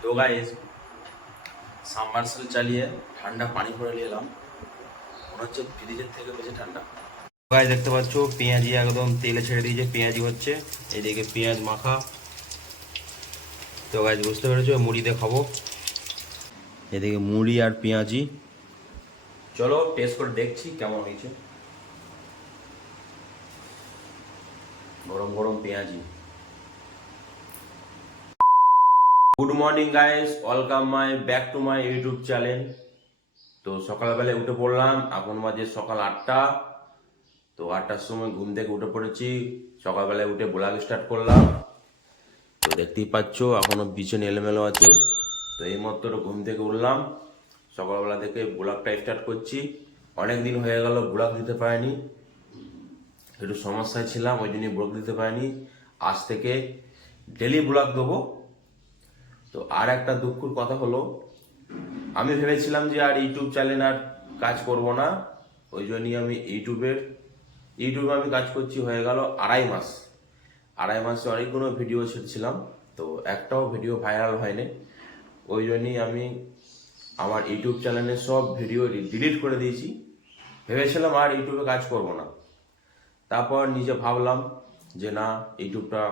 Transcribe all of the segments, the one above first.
তো guys submersible চালিয়ে ঠান্ডা পানি করে নিয়ে এলাম মনে হচ্ছে ফ্রিজের থেকে বেশি ঠান্ডা গাইস দেখতে পাচ্ছ পেঁয়াজি একদম তেলে ছেড়ে দিয়েছে পেঁয়াজি হচ্ছে এদিকে পেঁয়াজ মাখা তো গাইস বুঝতে পেরেছ মুড়ি দিয়ে খাব এদিকে মুড়ি আর পেঁয়াজি চলো টেস্ট করে দেখছি কেমন হয়েছে গরম গরম পেঁয়াজি good morning guys welcome my back to my YouTube channel তো সকালবেলায় উঠে পড়লাম। এখন বাজে সকাল আটটা। তো আটটার সময় ঘুম থেকে উঠে পড়েছি। সকালবেলায় উঠে ব্লগ স্টার্ট করলাম। তো দেখতেই পাচ্ছ, এখনও বিছানে এলোমেলো আছে। তো এই মাত্র ঘুম থেকে উঠলাম। সকালবেলা থেকে ব্লগটা স্টার্ট করছি। অনেক দিন হয়ে গেল ব্লগ দিতে পারিনি। একটু সমস্যায় ছিলাম, ওই জন্যই ব্লগ দিতে পারিনি। আজ থেকে ডেলি ব্লগ দেবো। তো আর একটা দুঃখের কথা হলো, আমি ভেবেছিলাম যে আর ইউটিউব চ্যানেল আর কাজ করব না, ওই জন্যই আমি ইউটিউবের, ইউটিউবে আমি কাজ করছি, হয়ে গেল আড়াই মাস। আড়াই মাসে অনেকগুলো ভিডিও ছেড়েছিলাম, তো একটাও ভিডিও ভাইরাল হয়নি। ওই জন্যই আমি আমার ইউটিউব চ্যানেলে সব ভিডিও ডিলিট করে দিয়েছি। ভেবেছিলাম আর ইউটিউবে কাজ করব না। তারপর নিজে ভাবলাম যে না, ইউটিউবটা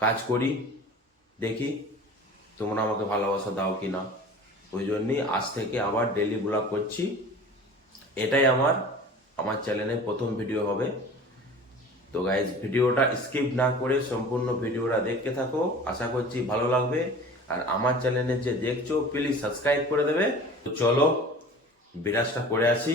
কাজ করি। দেখি তোমরা আমাকে ভালোবাসা দাও কি না ওই জন্যই আজ থেকে আবার ডেলি ব্লগ করছি। এটাই আমার আমার চ্যানেলে প্রথম ভিডিও হবে। তো গাইজ ভিডিওটা স্কিপ না করে সম্পূর্ণ ভিডিওটা দেখতে থাকো। আশা করছি ভালো লাগবে। আর আমার চ্যানেলে যে দেখছ প্লিজ সাবস্ক্রাইব করে দেবে। তো চলো, বিরাজটা করে আসি।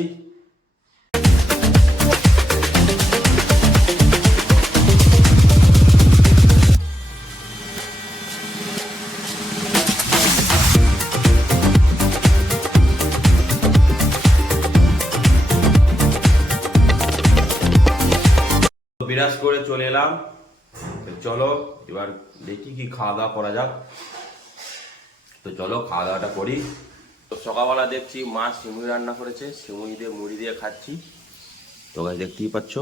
করে চলে এলাম। চলো, এবার দেখি কি খাওয়া দাওয়া করা যাক। তো চলো, খাওয়া দাওয়াটা করি। তো সকালবেলা দেখছি মা সিমুই রান্না করেছে, সিমুই দিয়ে মুড়ি দিয়ে খাচ্ছি। তো গাছ দেখতেই পাচ্ছ।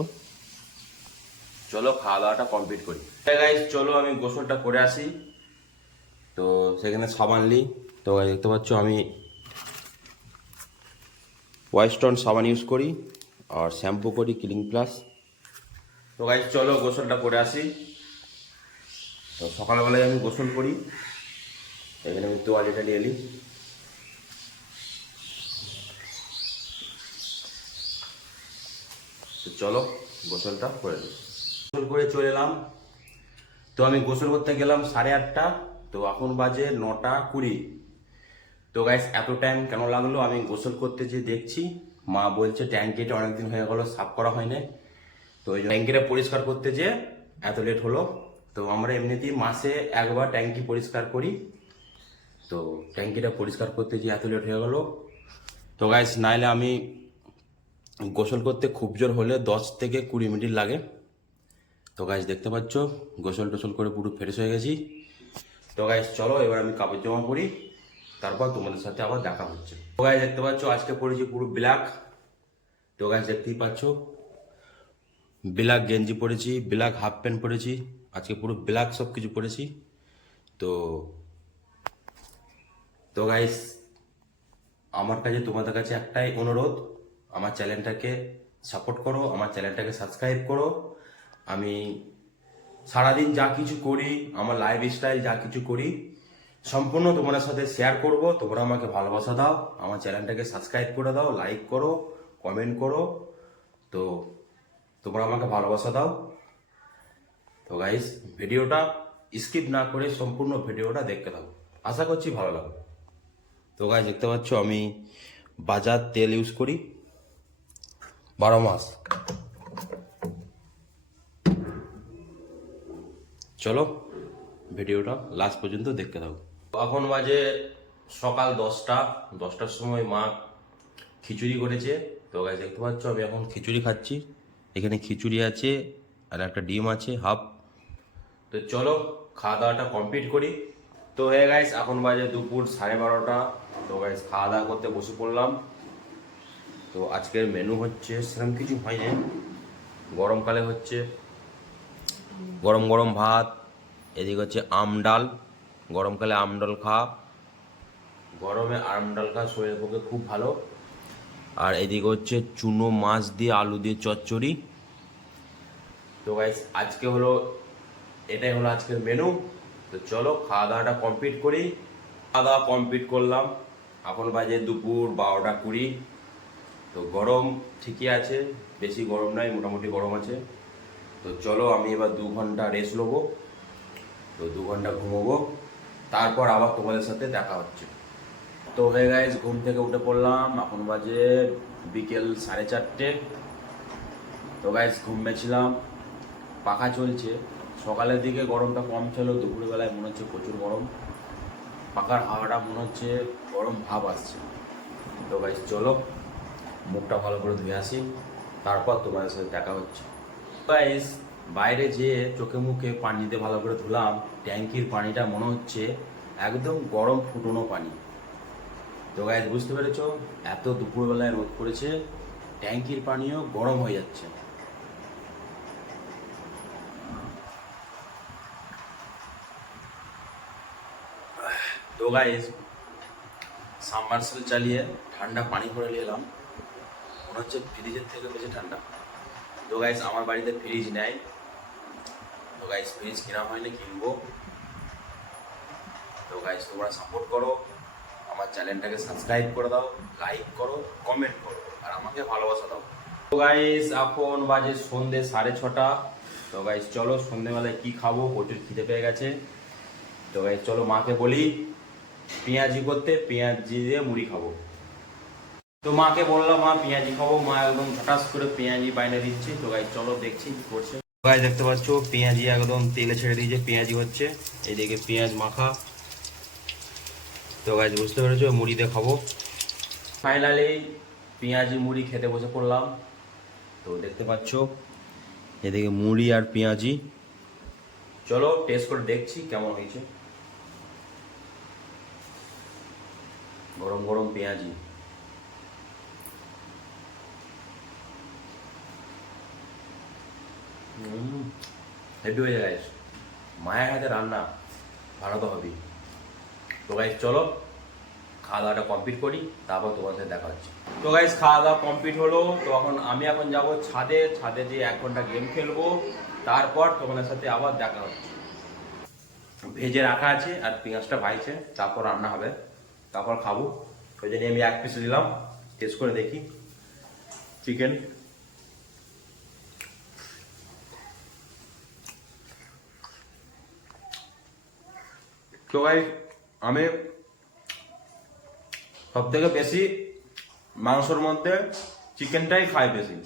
চলো, খাওয়া দাওয়াটা কমপ্লিট করি। গাইজ চলো, আমি গোসলটা করে আসি। তো সেখানে সাবান নিই তো দেখতে পাচ্ছ, আমি ওয়াইস্টন সাবান ইউজ করি। আর শ্যাম্পু করি ক্লিন প্লাস তো গাইজ চলো গোসলটা করে আসি। তো সকালবেলায় আমি গোসল করি। এখানে আমি তোয়ালিটা নিয়ে এলি তো চলো গোসলটা করে গোসল করে চলে এলাম। তো আমি গোসল করতে গেলাম সাড়ে আটটা। তো এখন বাজে নটা কুড়ি। তো গাইস এত টাইম কেন লাগল? আমি গোসল করতে যে দেখছি। মা বলছে ট্যাঙ্কিটা অনেকদিন হয়ে গেল, সাফ করা হয়নি। তো ওই ট্যাঙ্কিটা পরিষ্কার করতে যে এত লেট হলো। তো আমরা এমনিতেই মাসে একবার ট্যাঙ্কি পরিষ্কার করি। তো ট্যাঙ্কিটা পরিষ্কার করতে যে এত লেট হয়ে গেল। তো গাইস নাইলে আমি গোসল করতে খুব জোর হলে দশ থেকে কুড়ি মিনিট লাগে। তো গাইস দেখতে পাচ্ছ, গোসল টোসল করে পুরো ফ্রেশ হয়ে গেছি। তো গাইস চলো, এবার আমি কাপড় জামা পরি। তারপর তোমাদের সাথে আবার দেখা হচ্ছে। তো গাইস দেখতে পাচ্ছ, আজকে পড়েছি পুরো ব্ল্যাক তো গাইস দেখতেই পাচ্ছ ব্ল্যাক গেঞ্জি পরেছি, ব্ল্যাক হাফ প্যান্ট পরেছি, আজকে পুরো ব্ল্যাক সব কিছু পরেছি। তো তো গাইস আমার কাছে, তোমাদের কাছে একটাই অনুরোধ, আমার চ্যানেলটাকে সাপোর্ট করো, আমার চ্যানেলটাকে সাবস্ক্রাইব করো। আমি সারাদিন যা কিছু করি, আমার লাইফ স্টাইল যা কিছু করি, সম্পূর্ণ তোমাদের সাথে শেয়ার করব। তোমরা আমাকে ভালোবাসা দাও, আমার চ্যানেলটাকে সাবস্ক্রাইব করে দাও লাইক করো কমেন্ট করো। তো তোমরা আমাকে ভালোবাসা দাও। তো গাইস ভিডিওটা স্কিপ না করে সম্পূর্ণ ভিডিওটা দেখতে থাকো। আশা করছি ভালো লাগবে। তো গাইস দেখতে পাচ্ছ আমি বাজার তেল ইউজ করি। বারো মাস। চলো ভিডিওটা লাস্ট পর্যন্ত দেখতে থাকো। এখন বাজে সকাল দশটা। দশটার সময় মা খিচুড়ি করেছে। তো গাছ দেখতে পাচ্ছ আমি এখন খিচুড়ি খাচ্ছি। এখানে খিচুড়ি আছে আর একটা ডিম আছে, হাফ। তো চলো, খাওয়া দাওয়াটা কমপ্লিট করি। তো হয়ে গাইস এখন বাজে দুপুর সাড়ে বারোটা। তো গাইস খাওয়া দাওয়া করতে বসে পড়লাম। তো আজকের মেনু হচ্ছে সেরকম কিছু হয়নি। গরমকালে হচ্ছে গরম গরম ভাত, এদিকে হচ্ছে আম ডাল। গরমকালে আম ডাল খাওয়া গরমে আম ডাল খাওয়া শরীরের পক্ষে খুব ভালো। আর এদিকে হচ্ছে চুনো মাছ দিয়ে আলু দিয়ে চচ্চড়ি। তো গাইস আজকে হলো, এটাই হলো আজকের মেনু তো চলো খাওয়া দাওয়াটা কমপ্লিট করি। খাওয়া দাওয়া কমপ্লিট করলাম। এখন বাজে দুপুর বারোটা কুড়ি। তো গরম ঠিকই আছে, বেশি গরম নাই, মোটামুটি গরম আছে। তো চলো, আমি এবার দু ঘণ্টা রেস্ট নেব। তো দু ঘণ্টা ঘুমোবো। তারপর আবার তোমাদের সাথে দেখা হচ্ছে। তো হয়ে গাইজ ঘুম থেকে উঠে পড়লাম, এখন বাজে বিকেল সাড়ে চারটে। তো গাইজ ঘুমিয়েছিলাম পাখা চলছে। সকালের দিকে গরমটা কম ছিল, দুপুরবেলায় মনে হচ্ছে প্রচুর গরম। পাখার হাওয়াটা মনে হচ্ছে গরম ভাব আসছে। তো গাইজ চলো, মুখটা ভালো করে ধুয়ে আসি, তারপর তোমাদের সাথে দেখা হচ্ছে। গাইজ বাইরে যেয়ে চোখে মুখে পানিতে ভালো করে ধুলাম, ট্যাঙ্কির পানিটা মনে হচ্ছে একদম গরম ফুটনো পানি। তো গাইজ বুঝতে পেরেছ? এত দুপুরবেলায় রোদ পড়েছে, ট্যাঙ্কির পানিও গরম হয়ে যাচ্ছে। তো গাইজ সাবমার্সেল চালিয়ে ঠান্ডা পানি করে নিয়ে এলাম। মনে হচ্ছে ফ্রিজের থেকে বেশি ঠান্ডা। তো গাইজ আমার বাড়িতে ফ্রিজ নেয় তো গাইজ ফ্রিজ কেনা হয়নি, কিনবো। তো গাইজ তোমরা সাপোর্ট করো। আমার চ্যানেলটাকে সাবস্ক্রাইব করে দাও লাইক করো কমেন্ট করো, আর আমাকে ভালোবাসা দাও। তো গাইস এখন বাজে সন্ধে সাড়ে ছটা। তো গাইস চলো সন্ধেবেলায় কি খাব? প্রচুর খিদে পেয়ে গেছে। তো গাইজ চলো মাকে বলি, পেঁয়াজি করতে, পেঁয়াজি দিয়ে মুড়ি খাব। তো মাকে বললাম, মা, পেঁয়াজি খাব। মা একদম হঠাৎ করে পেঁয়াজি বাইনে দিচ্ছে। তো গাইজ চলো দেখছি কি করছে। গাইজ দেখতে পাচ্ছ, পেঁয়াজি একদম তেলে ছেড়ে দিয়েছে, পেঁয়াজি হচ্ছে। এইদিকে পেঁয়াজ মাখা। তো গাইজ বুঝতে পেরেছ? মুড়ি দিয়ে খাব ফাইনালি পেঁয়াজি মুড়ি খেতে বসে পড়লাম। তো দেখতে পাচ্ছ, এদিকে মুড়ি আর পেঁয়াজি। চলো টেস্ট করে দেখছি কেমন হয়েছে। গরম গরম পেঁয়াজি। হেভি হয়ে যায় মায়ের হাতে রান্না, ভালো তো হবেই। তো গাইজ চলো খাওয়া দাওয়াটা কমপ্লিট করি, তারপর তোমার সাথে দেখা হচ্ছে। তো গাইজ খাওয়া দাওয়া কমপ্লিট হলো, তো এখন আমি এখন যাব ছাদে ছাদে দিয়ে এক ঘণ্টা গেম খেলব, তারপর তোমাদের সাথে আবার দেখা হচ্ছে। ভেজে রাখা আছে আর পেঁয়াজটা ভাইছে তারপর রান্না হবে, তারপর খাব। ওই জন্য আমি এক পিস নিলাম টেস্ট করে দেখি। চিকেন তো গাইজ আমি সব থেকে বেশি মাংসর মধ্যে চিকেনটাই খাই বেশি।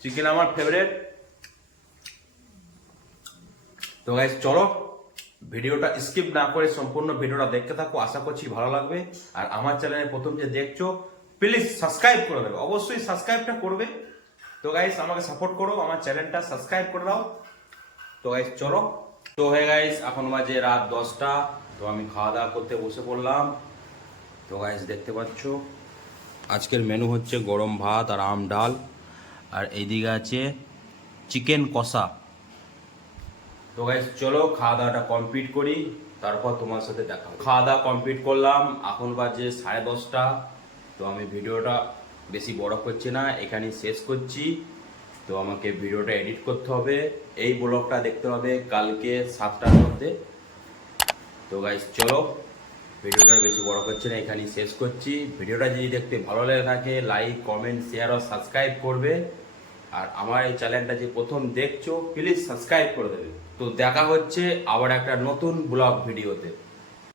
চিকেন আমার ফেভারেট তো গাইজ চলো ভিডিওটা স্কিপ না করে সম্পূর্ণ ভিডিওটা দেখতে থাকো, আশা করছি ভালো লাগবে। আর আমার চ্যানেলে প্রথম যে দেখছ প্লিজ সাবস্ক্রাইব করে দেবে। অবশ্যই সাবস্ক্রাইবটা করবে। তো গাইজ আমাকে সাপোর্ট করো, আমার চ্যানেলটা সাবস্ক্রাইব করে দাও। তো গাইজ চলো। তো হয়ে গাইজ এখন বাজে রাত দশটা। তো আমি খাওয়া দাওয়া করতে বসে পড়লাম। তো গাইজ দেখতে পাচ্ছ? আজকের মেনু হচ্ছে গরম ভাত আর আম ডাল। আর এইদিকে আছে চিকেন কষা। তো গাইজ চলো খাওয়া দাওয়াটা কমপ্লিট করি, তারপর তোমার সাথে দেখা খাওয়া দাওয়া কমপ্লিট করলাম, এখন বাজে সাড়ে দশটা। তো আমি ভিডিওটা বেশি বড় করছি না, এখানেই শেষ করছি। তো আমাকে ভিডিওটা এডিট করতে হবে। এই ব্লগটা দেখতে হবে কালকে সাতটার মধ্যে। তো গাইজ চলো, ভিডিওটা বেশি বড় করছি না, এখানেই শেষ করছি। ভিডিওটা যদি দেখতে ভালো লেগে থাকে লাইক কমেন্ট শেয়ার আর সাবস্ক্রাইব করবে। আর আমার এই চ্যানেলটা যে প্রথম দেখছ প্লিজ সাবস্ক্রাইব করে দেবে। তো দেখা হচ্ছে আবার একটা নতুন ব্লগ ভিডিওতে।